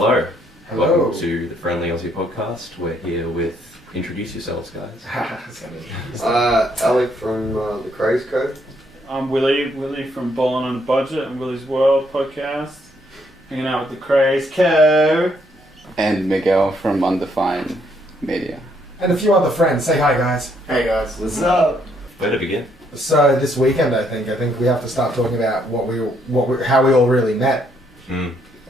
Hello. Hello. Welcome to the Friendly Aussie podcast. We're here with... Introduce yourselves, guys. Alec from the Craze Co. I'm Willy from Ballin on a Budget and Willy's World podcast. Hanging out with the Craze Co. And Miguel from Undefined Media. And a few other friends. Say hi, guys. Hey guys, what's up? Where to begin? So this weekend, I think we have to start talking about how we all really met.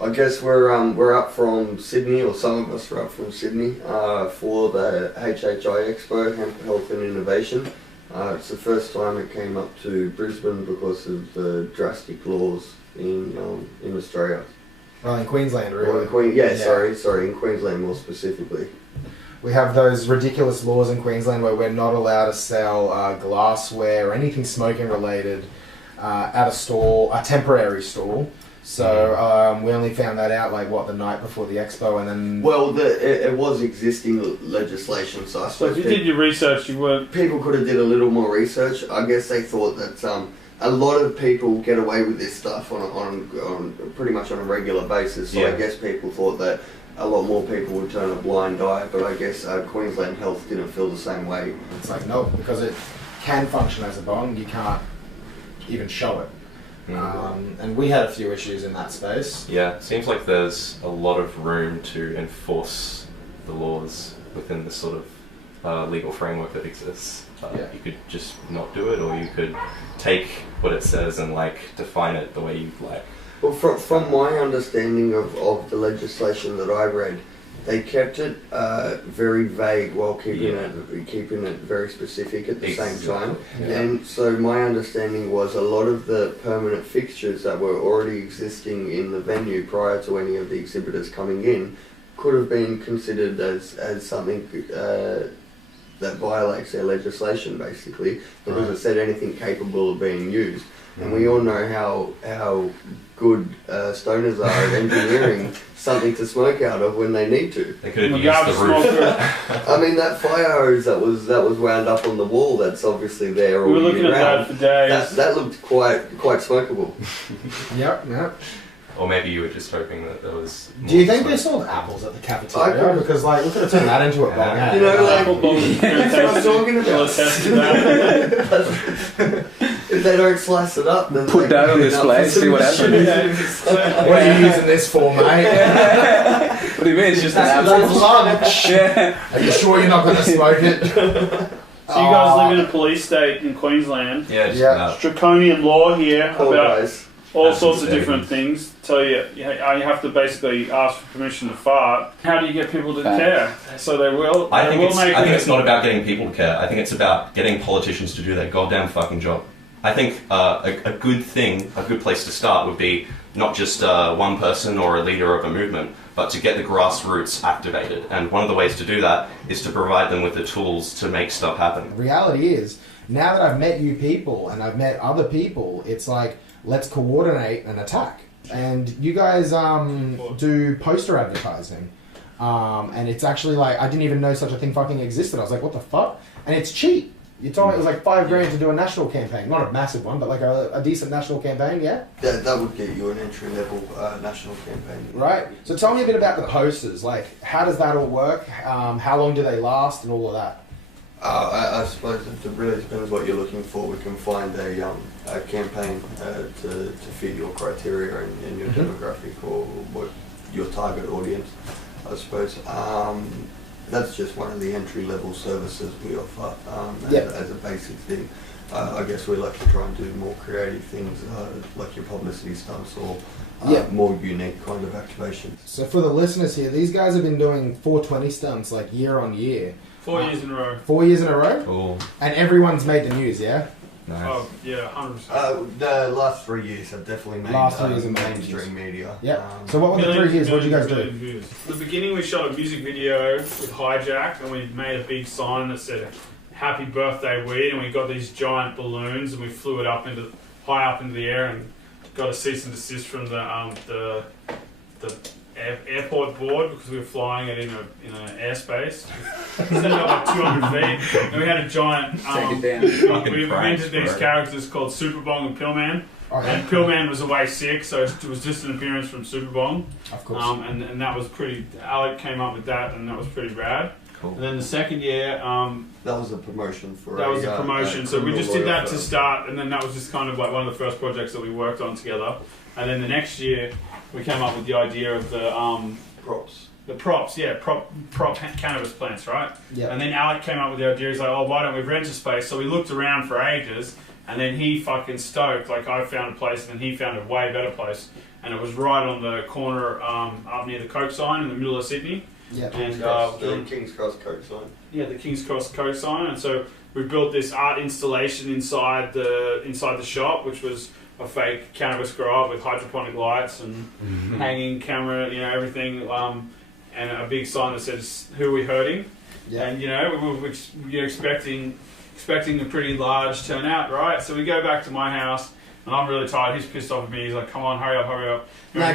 I guess we're up from Sydney, or some of us are up from Sydney, for the HHI Expo, Hemp Health and Innovation. It's the first time it came up to Brisbane because of the drastic laws in Australia. Well, in Queensland, really. Or in sorry, in Queensland more specifically. We have those ridiculous laws in Queensland where we're not allowed to sell glassware or anything smoking related at a temporary stall. So we only found that out the night before the expo, and then... Well, it was existing legislation, so I suppose... So if you did your research, you weren't... People could have did a little more research. I guess they thought that a lot of people get away with this stuff on pretty much on a regular basis. So I guess people thought that a lot more people would turn a blind eye, but I guess Queensland Health didn't feel the same way. It's like, no, because it can function as a bong, you can't even show it. And we had a few issues in that space. Yeah, it seems like there's a lot of room to enforce the laws within the sort of legal framework that exists. You could just not do it, or you could take what it says and define it the way you like. Well, from my understanding of the legislation that I read, they kept it very vague while keeping it very specific at the same time. Yeah. And so my understanding was a lot of the permanent fixtures that were already existing in the venue prior to any of the exhibitors coming in could have been considered as something that violates their legislation, basically, because it said anything capable of being used. And we all know how good stoners are at engineering something to smoke out of when they need to. They could have used the roof. I mean, that fire hose that was wound up on the wall, that's obviously there all We were looking at that for days. That looked quite smokable. Yep. Or maybe you were just hoping that there was... Do you think they sold apples at the cafeteria? Because we could have turned that into a bong. You know, that's what I'm talking about. If they don't slice it up, then put that on display and see what happens. What are you using this for, mate? What do you mean? It's just an That's apple. lunch. Are you sure you're not going to smoke it? So you guys live in a police state in Queensland. Yeah. Draconian law here about all sorts of different evidence. things. Tell you have to basically ask for permission to fart. How do you get people to care? So they will. I think it's not about getting people to care. I think it's about getting politicians to do their goddamn fucking job. I think a good place to start would be not just one person or a leader of a movement, but to get the grassroots activated. And one of the ways to do that is to provide them with the tools to make stuff happen. The reality is, now that I've met you people and I've met other people, it's like, let's coordinate an attack. And you guys do poster advertising. And it's actually I didn't even know such a thing fucking existed. I was like, what the fuck? And it's cheap. You told me it was $5,000 to do a national campaign. Not a massive one, but a decent national campaign, yeah? That would get you an entry-level national campaign. Right. So tell me a bit about the posters. How does that all work? How long do they last and all of that? I suppose it really depends what you're looking for. We can find a campaign to fit your criteria and your demographic or what your target audience, I suppose. That's just one of the entry-level services we offer as a basic thing. I guess we like to try and do more creative things like your publicity stunts or more unique kind of activations. So for the listeners here, these guys have been doing 420 stunts year on year. 4 years in a row. 4 years in a row? Cool. And everyone's made the news, yeah? Nice. Oh, yeah, 100%. The last 3 years have definitely made mainstream media. Yeah. So what were the 3 years? What did you guys do? Views. At the beginning, we shot a music video with Hijack, and we made a big sign that said "Happy Birthday Weed," and we got these giant balloons, and we flew it high up into the air, and got a cease and desist from the airport board because we were flying it in an airspace. It's up 200 feet, and we had a giant. Take it down. We invented these characters called Super Bong and Pillman, Oh, yeah. And Pillman was away sick, so it was just an appearance from Superbong. Of course. And that was pretty. Alec came up with that, and that was pretty rad. Cool. And then the second year, That was a promotion for. that was a promotion. So we just did that to firm. start, and then that was just kind of like one of the first projects that we worked on together. And then the next year, we came up with the idea of the Props. the props, prop cannabis plants, right? Yeah. And then Alec came up with the idea. He's like, "Oh, why don't we rent a space?" So we looked around for ages, and then he fucking stoked. Like I found a place, and then he found a way better place, and it was right on the corner up near the Coke sign in the middle of Sydney. Yeah. And The King's Cross coat sign. yeah, the King's Cross Coke sign, and so we built this art installation inside the shop, which was a fake cannabis grow up with hydroponic lights and hanging camera, everything, and a big sign that says "Who are we hurting?" Yeah. And we were expecting a pretty large turnout, right? So we go back to my house, and I'm really tired. He's pissed off at me. He's like, "Come on, hurry up, hurry up." No,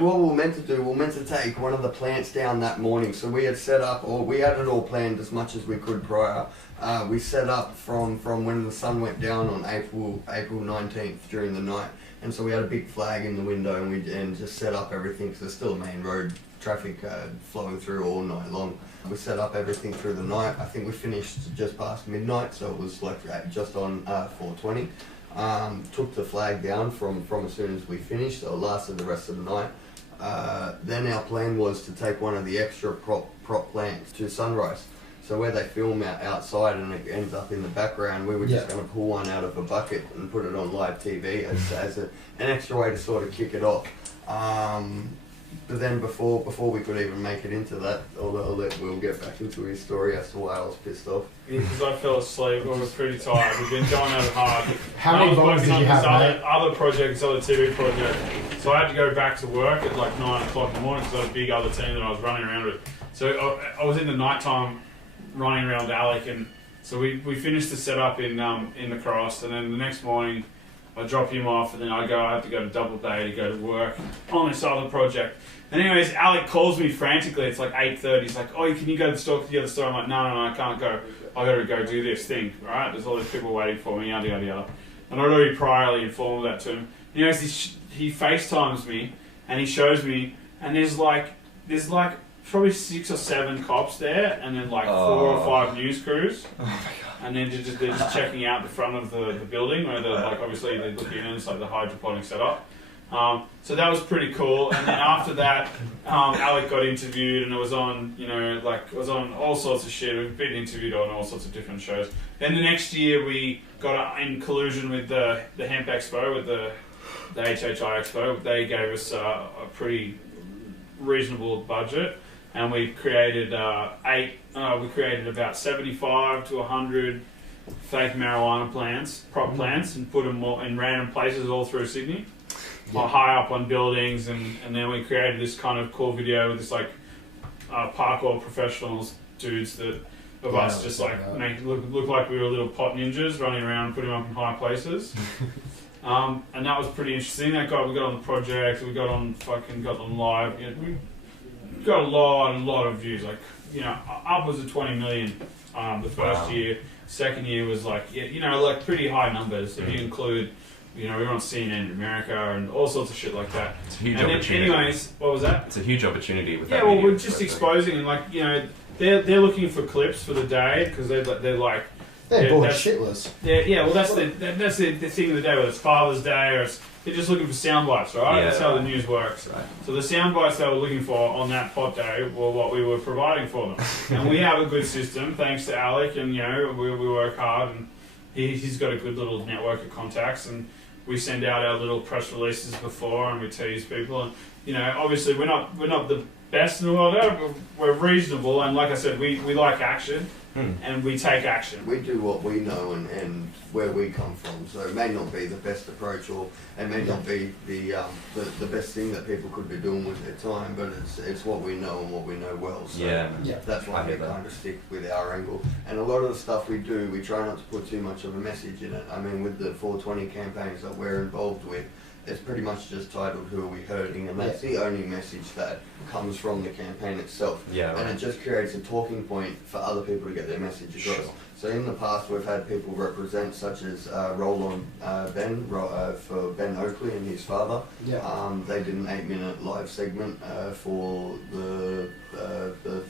what we were meant to do, we were meant to take one of the plants down that morning. So we had set up, or we had it all planned as much as we could prior. We set up from when the sun went down on April 19th during the night, and so we had a big flag in the window, and just set up everything because there's still a main road traffic flowing through all night long. We set up everything through the night. I think we finished just past midnight, so it was like just on 4:20. Took the flag down from as soon as we finished, so it lasted the rest of the night. Then our plan was to take one of the extra prop plants to Sunrise. So where they film outside and it ends up in the background, we were just going to pull one out of a bucket and put it on live TV as an extra way to sort of kick it off. But then before we could even make it into that, I'll let Will get back into his story as to why I was pissed off. Yeah, because I fell asleep. I was pretty tired. We've been going at it hard. How many bongs did you have, mate? Other project, other TV project. So I had to go back to work at like 9 o'clock in the morning because I had a big other team that I was running around with. So I was in the nighttime running around with Alec, and so we finished the setup in the cross, and then the next morning I drop him off, and then I have to go to Doubleday to go to work on this other project. And anyways, Alec calls me frantically. It's like 8:30. He's like, "Oh, can you go to the store? To the other store?" I'm like, No, I can't go. I got to go do this thing, right? There's all these people waiting for me, yada yada yada. And I'd already priorly informed that to him. Anyways, he FaceTimes me, and he shows me, and there's like probably 6 or 7 cops there, and then like 4 or 5 news crews. Oh my god! And then they're just checking out the front of the building, where they're like obviously they look in, and it's like the hydroponic setup. So that was pretty cool. And then after that, Alec got interviewed, and it was on, it was on all sorts of shit. We've been interviewed on all sorts of different shows. Then the next year, we got in collusion with the Hemp Expo, with the HHI Expo. They gave us a pretty reasonable budget, and we created about 75 to 100 fake marijuana plants, prop plants, and put them all in random places all through Sydney. High up on buildings, and then we created this kind of cool video with this like parkour professionals dudes of us just like make it look like we were little pot ninjas running around putting them up in high places. And that was pretty interesting. We got on the project, we got on live. We got a lot of views, like upwards of 20 million the first year. Second year was like pretty high numbers if you include. We were on CNN in America and all sorts of shit like that. It's a huge opportunity. Anyways, what was that? It's a huge opportunity with that. Yeah, well, media, we're just exposing, and they're looking for clips for the day because they're bored shitless. That's the thing of the day, whether it's Father's Day or they're just looking for sound bites, right? Yeah, that's how the news works. Right. So the sound bites they were looking for on that pot day were what we were providing for them, and we have a good system thanks to Alec, and we work hard, and he's got a good little network of contacts, and we send out our little press releases before, and we tease people, and obviously we're not the best in the world, but we're reasonable, and like I said, we like action, and we take action. We do what we know and where we come from, so it may not be the best approach, or it may not be the best thing that people could be doing with their time, but it's what we know and what we know well. So that's why we kind of stick with our angle. And a lot of the stuff we do, we try not to put too much of a message in it. I mean, with the 420 campaigns that we're involved with, it's pretty much just titled "Who Are We Hurting," and that's the only message that comes from the campaign itself. Yeah, right. And it just creates a talking point for other people to get their message across. Sure. So in the past, we've had people represent, such as Roll On Ben for Ben Oakley and his father. Yeah. They did an 8-minute live segment for the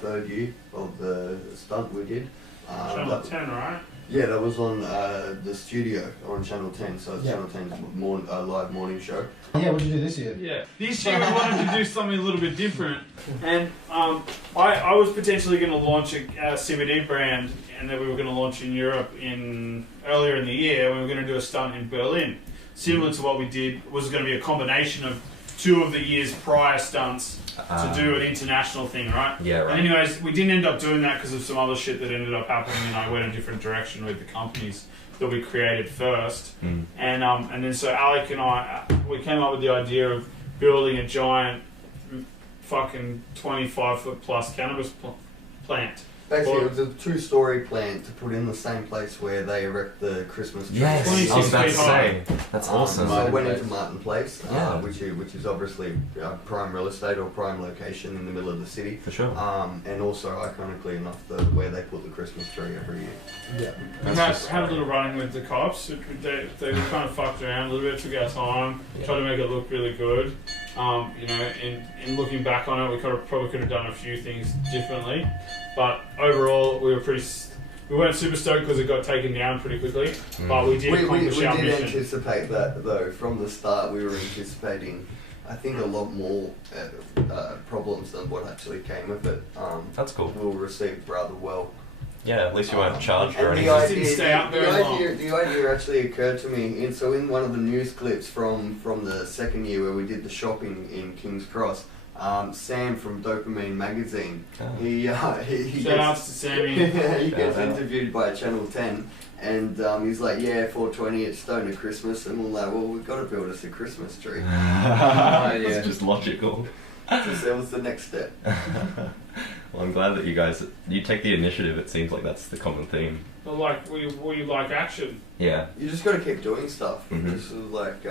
third year of the stunt we did. Channel 10, right? Yeah, that was on the studio on Channel 10, so it's Yeah. Channel 10's live morning show. Yeah, what did you do this year? Yeah. This year we wanted to do something a little bit different, and I was potentially going to launch a CBD brand, and that we were going to launch in Europe earlier in the year. We were going to do a stunt in Berlin, similar to what we did. It was going to be a combination of 2 of the year's prior stunts to do an international thing, right? Yeah, right. And anyways, we didn't end up doing that because of some other shit that ended up happening, and I went a different direction with the companies that we created first. And then so Alec and I, we came up with the idea of building a giant fucking 25-foot plus cannabis plant. Basically, it was a 2-story plant to put in the same place where they erect the Christmas tree. Yes, I was about to 26 feet high. say. That's awesome. So I went into Martin Place, Yeah. which is obviously prime real estate or prime location in the middle of the city. For sure. And also, ironically enough, where they put the Christmas tree every year. Yeah. We had a little running with the cops. They kind of fucked around a little bit, took our time, tried to make it look really good. You know, in looking back on it, we probably could have done a few things differently. But overall, we weren't super stoked because it got taken down pretty quickly. But we did accomplish our we did mission. anticipate that, though. From the start, we were anticipating, I think, a lot more problems than what actually came of it. That's cool. We were received rather well. Yeah, at least you weren't charged or And anything. Didn't stay out very long. the idea actually occurred to me. In one of the news clips from the second year where we did the shopping in King's Cross, Sam from Dopamine Magazine, he Shout outs to Sammy. he gets interviewed by Channel 10, and he's like, "Yeah, 420, it's Stoner Christmas," and we're like, "Well, we've got to build us a Christmas tree." It's just logical. So that was the next step. Well, I'm glad that you take the initiative. It seems like that's the common theme. But like, we like action. Yeah. You just got to keep doing stuff. Mhm. This is like,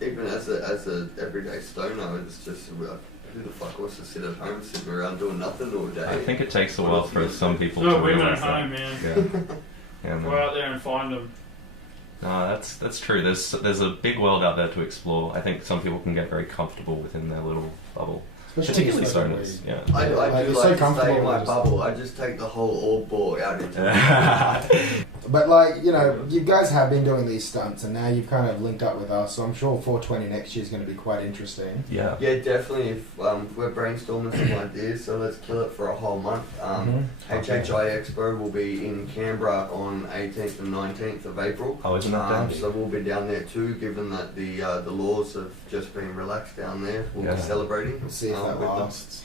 even as a everyday stoner, it's just who the fuck wants to sit at home sitting around doing nothing all day? I think it takes a while for some people No to women realize at home, that. man. Yeah. Yeah, man. Go out there and find them. No, that's true. There's a big world out there to explore. I think some people can get very comfortable within their little bubble. Especially Particularly with stoners, yeah. I do Like, like it's so to stay comfortable in my just- bubble. I just take the whole old ball out into But like, you know, you guys have been doing these stunts and now you've kind of linked up with us, so I'm sure 420 next year is going to be quite interesting. Yeah. Yeah, definitely. If we're brainstorming some ideas, so let's kill it for a whole month. HHI Expo will be in Canberra on 18th and 19th of April. Oh, isn't that dandy? So we'll be down there too, given that the laws have just been relaxed down there. We'll Yeah. be celebrating. We'll see if that with them. lasts.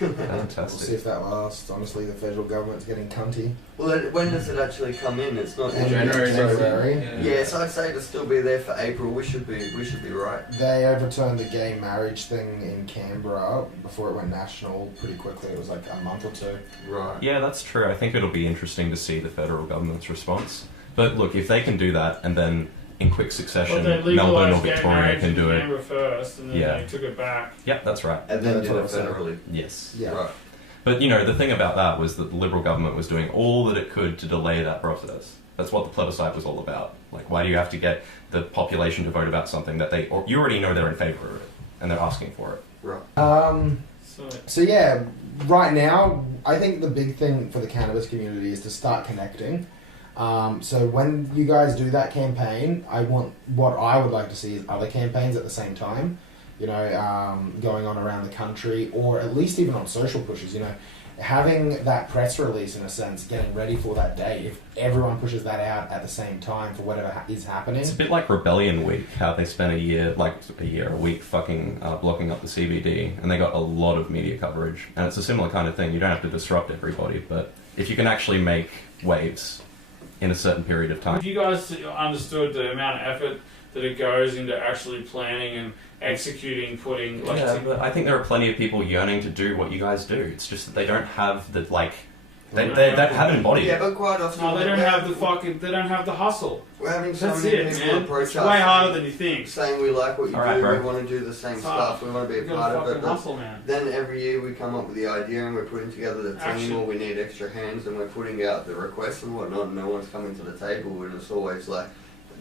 We'll see Fantastic. if that lasts. Honestly, the federal government's getting cunty. Well, when does it actually come in? It's not in January. Yeah, so I'd say to still be there for April. We should be right. They overturned the gay marriage thing in Canberra before it went national pretty quickly. It was like a month or two. Right. Yeah, that's true. I think it'll be interesting to see the federal government's response. But look, if they can do that and then in quick succession, But they Melbourne or legalised gay Victoria marriage can in do it. Canberra first, and then Yeah. they took it back. Yep, that's right. And then That's did what it I'm saying. federally. Yes. Yeah. Right. But you know, the thing about that was that the Liberal government was doing all that it could to delay that process. That's what the plebiscite was all about. Like, why do you have to get the population to vote about something that you already know they're in favour of it, and they're asking for it? Right. So yeah, right now, I think the big thing for the cannabis community is to start connecting. So when you guys do that campaign, what I would like to see is other campaigns at the same time, you know, going on around the country, or at least even on social pushes, you know, having that press release in a sense, getting ready for that day. If everyone pushes that out at the same time for whatever is happening. It's a bit like Rebellion Week, how they spent a week fucking blocking up the CBD, and they got a lot of media coverage. And it's a similar kind of thing. You don't have to disrupt everybody, but if you can actually make waves in a certain period of time. If you guys understood the amount of effort that it goes into actually planning and executing, putting Yeah, but I think there are plenty of people yearning to do what you guys do. It's just that they don't have the They have embodied. Yeah, but quite often No, they don't have the hustle. we're having so That's many it, people man. approach It's us way harder than you think. saying we like what you Alright, do, bro. we want to do the same It's stuff, hard. we want to be a You gotta part of fucking it. But hustle, man. then every year we come up with the idea and we're putting together the team, Action. or we need extra hands and we're putting out the requests and whatnot, and no one's coming to the table, and it's always like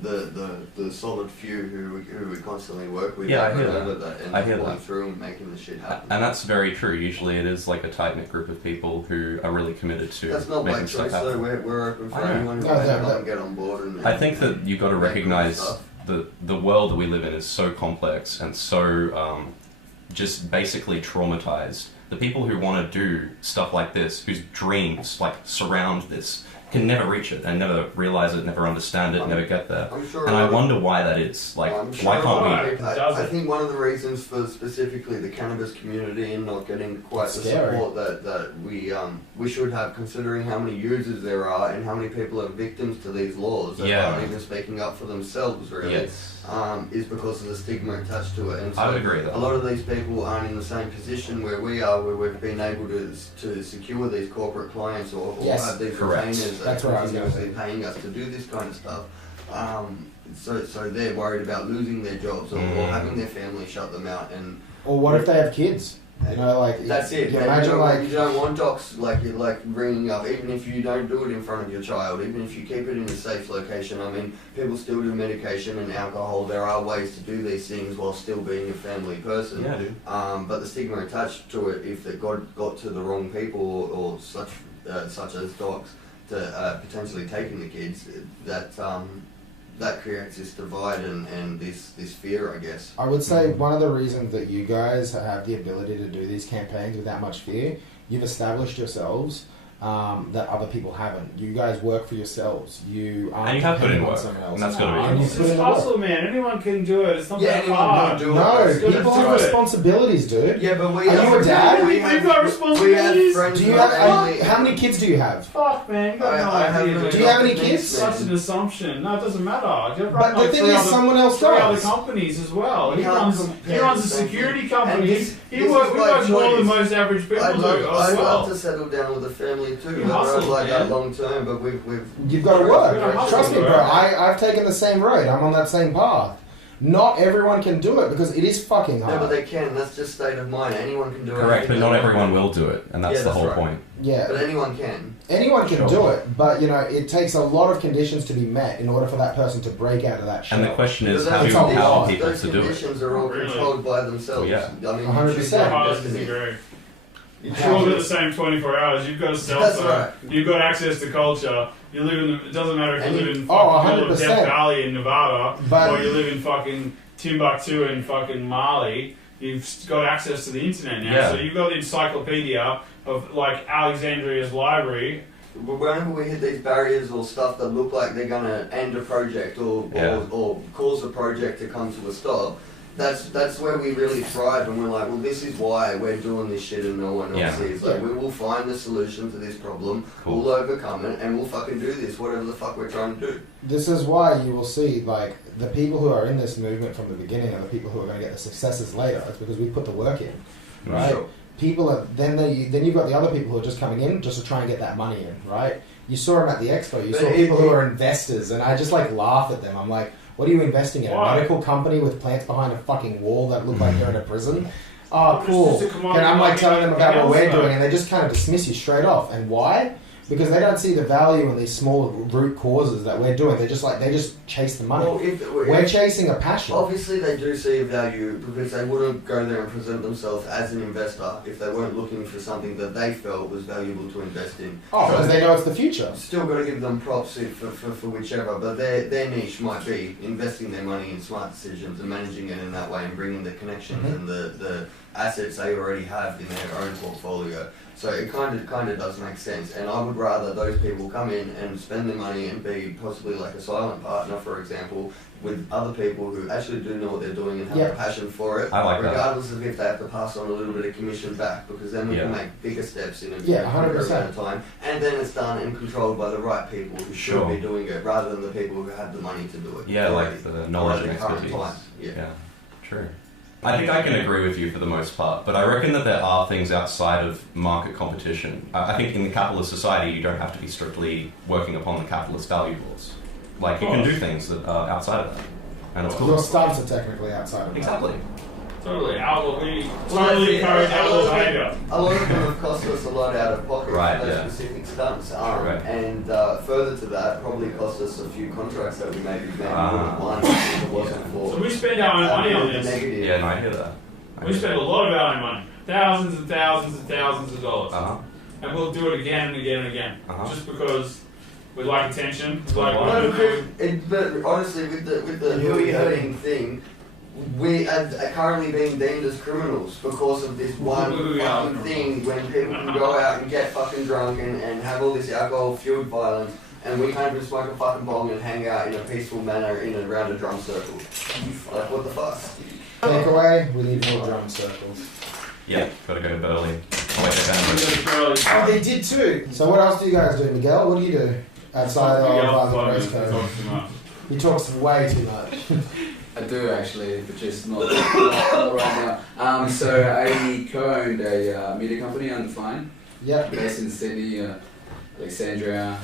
the solid few who we constantly work with. Yeah, I hear that. And I hear pulling that. through and making the shit happen. And that's very true. Usually it is like a tight-knit group of people who are really committed to That's not making by stuff choice, happen. though. We're open for I know. anyone who No, wants to no, come no. and get on board. And I think that you've got to make cool recognize stuff. the world that we live in is so complex and so just basically traumatized. The people who want to do stuff like this, whose dreams like surround this, can never reach it and never realize it, never understand it, never get there. I'm sure And I wonder why that is. Like, I'm sure why can't why. we? I think one of the reasons for specifically the cannabis community and not getting quite the Scary. support that we should have, considering how many users there are and how many people are victims to these laws that Yeah. aren't even speaking up for themselves, really, Yes. is because of the stigma attached to it. And so I would agree with that. a lot of these people aren't in the same position where we are, where we've been able to secure these corporate clients or Yes. have these Correct. retainers That's that what are I was gonna continuously paying us to do this kind of stuff. So they're worried about losing their jobs or having their family shut them out, and Or what if they have kids? You know, like that's it. You And imagine you don't want docs like ringing up, even if you don't do it in front of your child, even if you keep it in a safe location. I mean, people still do medication and alcohol. There are ways to do these things while still being a family person. Yeah, dude. But the stigma attached to it, if it got to the wrong people or such as docs, to potentially taking the kids, that creates this divide and this fear, I guess. I would say one of the reasons that you guys have the ability to do these campaigns without much fear, you've established yourselves that other people haven't. You guys work for yourselves. You aren't And you have put in dependent on work, someone else. and that's gotta be- And you It's put in just the work. hustle, man. Anyone can do it. It's not Yeah, that anyone hard. can do it. No, It's good people to have do it. responsibilities, dude. Yeah, but we Are you a dad? We We've have, got we responsibilities. have friends Do you who have are only- how many kids do you have? Fuck, man. You got no I have idea. no dude. Do you have any adopted kids? niece, Such man. an assumption. No, it doesn't matter. You've But got the like thing three is, other- someone else three other does. companies as well. We He can't runs compare a something. security And company. this He is works by more than choice. most average people I'd do love as well. to settle down with a family too. You But hustle, like that man. long term, but we've You've got to You've gotta work. hustle, Trust me, bro. bro. I've taken the same road. I'm on that same path. Not everyone can do it because it is fucking no, hard. but they can. That's just state of mind. Anyone can do it. Correct, but not everyone will do it, and that's Yeah, the that's whole right. point. Yeah. But anyone can. Anyone can Sure. do it, but you know it takes a lot of conditions to be met in order for that person to break out of that shell. And the question is, But how do it's you a lot. empower people those to do it? conditions are all Really? controlled by themselves. Yeah. I mean, 100%. you I choose your destiny. disagree. You It's all choose the same 24 hours. You've got a cell That's phone. right. You've got access to culture. You live in. It doesn't matter if And you you- live in Oh, fucking 100%. Death Valley in Nevada But- or you live in fucking Timbuktu in fucking Mali. You've got access to the internet now. Yeah. So you've got the encyclopedia of like Alexandria's library. Whenever we hit these barriers or stuff that look like they're going to end a project or cause a project to come to a stop, that's where we really thrive, and we're like, well, this is why we're doing this shit and no one else Yeah. is. Like, Yeah. we will find the solution to this problem, Cool. we'll overcome it, and we'll fucking do this, whatever the fuck we're trying to do. This is why you will see like the people who are in this movement from the beginning are the people who are going to get the successes later. It's because we put the work in, right? Sure. People are then you've got the other people who are just coming in just to try and get that money in, right? You saw them at the expo. You But saw it- people who are investors, and I just like laugh at them. I'm like, what are you investing in? Why? A medical company with plants behind a fucking wall that look like they're in a prison? Oh, It's cool. just a commodity And I'm like like telling them about what anything we're else, doing, though. and they just kind of dismiss you straight off. And why? Because they don't see the value in these small root causes that we're doing. They just chase the money. Well, We're chasing a passion. obviously they do see a value because they wouldn't go there and present themselves as an investor if they weren't looking for something that they felt was valuable to invest in. Oh, So because they know it's the future. still got to give them props for whichever, but their niche might be investing their money in smart decisions and managing it in that way and bringing the connections and the assets they already have in their own portfolio. So it kind of does make sense, and I would rather those people come in and spend their money and be possibly like a silent partner, for example, with other people who actually do know what they're doing and have Yeah. a passion for it, I like that. regardless of if they have to pass on a little bit of commission back, because then we can Yeah. make bigger steps in a Yeah, quicker 100%. amount of time, and then it's done and controlled by the right people who should Sure. be doing it, rather than the people who have the money to do it. Yeah, already, like the knowledge or and at the current expertise. time. Yeah. Yeah, true. I think I can agree with you for the most part, but I reckon that there are things outside of market competition. I think in the capitalist society, you don't have to be strictly working upon the capitalist value laws. Like, you can do things that are outside of that. And it's Your stunts are technically outside of that. Exactly. Totally outlaw. We totally encourage outlaw behaviour. A lot of them have cost us a lot out of pocket Right, for those yeah. specific stunts. Right. And further to that, probably cost us a few contracts that we maybe would have won if it wasn't for. So we spend our own money on this. Negative. Yeah, no, I hear that. We spend a lot of our own money. Thousands and thousands and thousands of dollars. Uh-huh. And we'll do it again and again and again. Uh-huh. Just because we like attention. We like But honestly, with the Willy hurting thing, we are currently being deemed as criminals because of this one fucking thing when people can go out and get fucking drunk and have all this alcohol-fueled violence, and we can't even smoke a fucking bong and hang out in a peaceful manner in and around a drum circle. Like, what the fuck? Takeaway, we need more drum circles. Yeah, gotta go to Berlin. Oh, wait, they're Oh, they did too. So what else do you guys do? Miguel, what do you do outside of the Craze Co? He talks way too much. I do actually, but just not right now. So I co-owned a media company, Undefined, Yep. based in Sydney, Alexandria.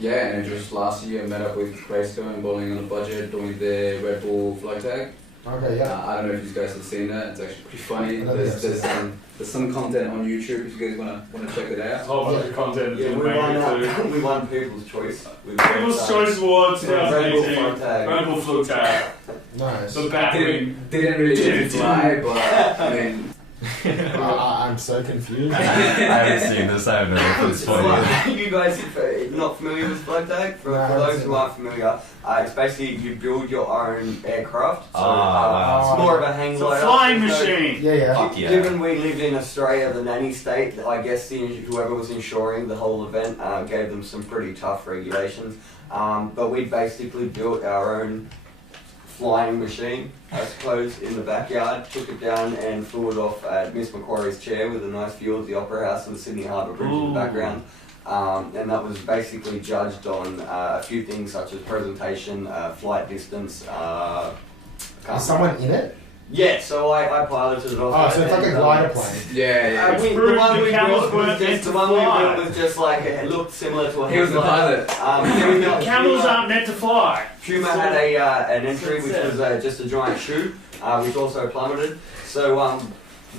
Yeah, and just last year I met up with Craze Co and Ballin on a budget doing the Red Bull flag tag. Okay, yeah. I don't know if you guys have seen that. It's actually pretty funny. I don't think I've There's seen there's some content on YouTube if you guys wanna check it A out. whole bunch of content. Yeah, we won People's Choice. People's Choice Awards Red Bull 2018. flag tag. Red Bull flu tag. Nice. The battery. Didn't really get to fly, but I mean. I'm so confused. I haven't seen this. I have no idea if it's funny. You guys are not familiar with flag tag? For those who aren't familiar, it's basically you build your own aircraft. So it's more of a hang It's a glider. flying machine. Yeah, yeah. Fuck yeah. Given we live in Australia, the nanny state, I guess whoever was insuring the whole event gave them some pretty tough regulations. But we basically built our own flying machine, I suppose, in the backyard, took it down and flew it off at Miss Macquarie's chair with a nice view of the Opera House and the Sydney Harbour Bridge in the background. And that was basically judged on a few things such as presentation, flight distance. Is someone in it? Yeah, so I piloted it off. Oh, so it's like a glider plane. Yeah. The one we built was just like, it looked similar to a He was the pilot. Camels aren't meant to fly. Puma had an entry which was just a giant shoe, which also plummeted. So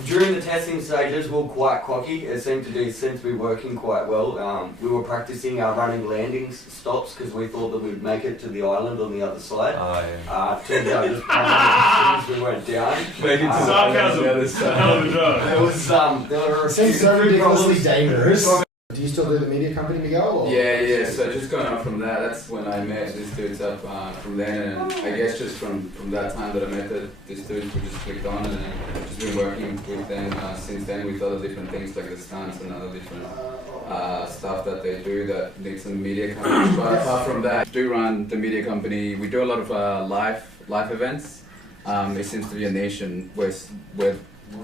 during the testing stages, we were quite cocky. It seemed to be working quite well. We were practicing our running landing stops because we thought that we'd make it to the island on the other side. Turned out just as soon as we went down. Sarcasm. There were It seems so ridiculously dangerous. Do you still do the media company, Miguel? Or? Yeah. So just going on from that, that's when I met these dudes up from then, and I guess just from that time that I met these dudes, we just clicked on, and then just been working with them since then with other different things like the stunts and other different stuff that they do that needs some media companies. But apart from that, I do run the media company. We do a lot of live events. It seems to be a nation where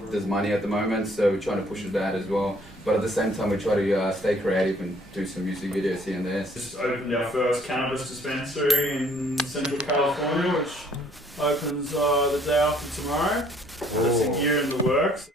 there's money at the moment, so we're trying to push that as well. But at the same time, we try to stay creative and do some music videos here and there. Just opened our first cannabis dispensary in Central California, which opens the day after tomorrow. That's a year in the works.